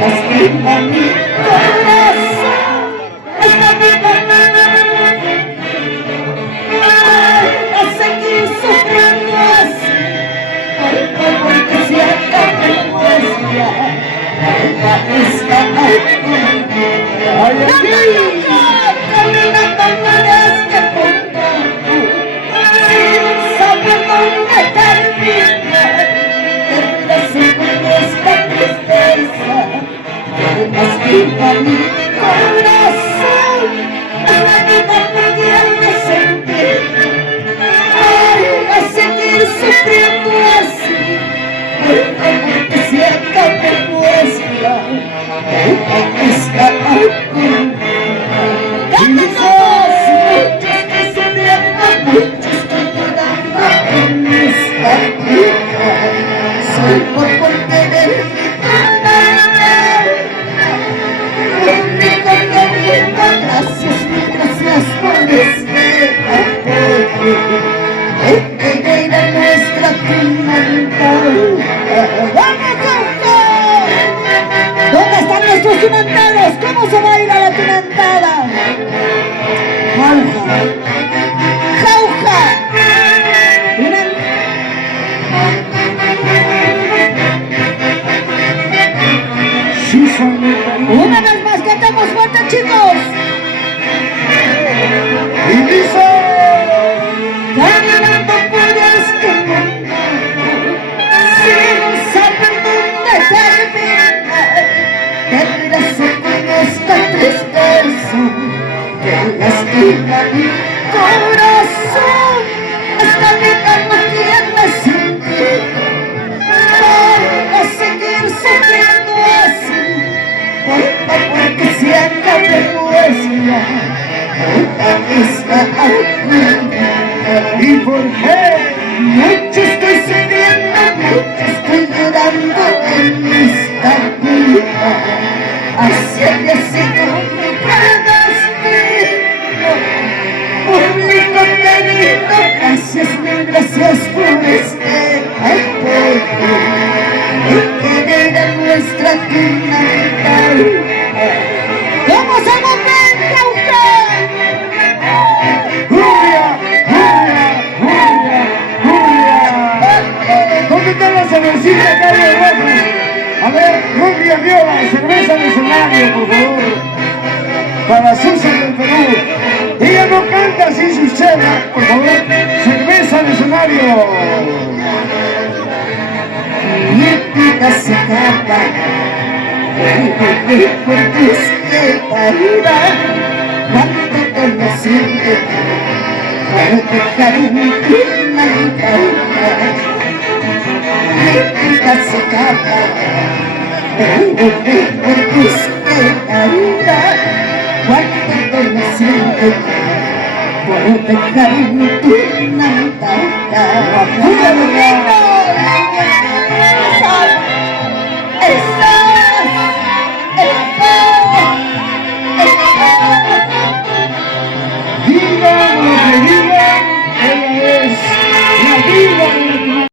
lastima mi corazón, esta vida a seguir sufriendo así, porque se acabe nuestra esta caminando mares que pongo sin saber dónde terminar, terminas con esta tristeza que lastima mi corazón, esta vida no tiene sentido, a seguir sufriendo así, porque se acabe nuestra esta agonía. Muchos estoy sufriendo, muchos estoy llorando en esta vida, solo por querer único querido, gracias por este apoyo, que era nuestra Tunantada. ¡Vamos, Jauja! ¿Dónde están nuestros tunanteros? ¿Cómo se va a ir a la Tunantada? Jauja, Jauja, una vez más cantamos fuerte, chicos. Y dice: caminando por este mundo sin saber dónde terminar, terminarse con esta tristeza que lastima mi corazón, esta vida no tiene sentido, voy a seguir sufriendo así, porque se acabe nuestra esta agonía. ¿Y por qué? Mucho estoy sufriendo, mucho estoy llorando en esta vida, así había sido mi destino, público querido, gracias, mil gracias por este apoyo, que era nuestra Tunantada. ¡Vamos a mover, Jauja! ¡Julia! ¿Dónde está la cervecita, Carlos Rojo? A ver, Rubia Viola, cerveza de escenario, por favor. Para Susan del Perú. Ella no canta sin su chela, por favor. Cerveza de escenario. Mi vida se acaba, por tus quedaduras, cuánto conociste, para dejar mi Tunantada. Mi vida se acaba, por tus quedaduras, cuánto conociste, para dejar mi Tunantada.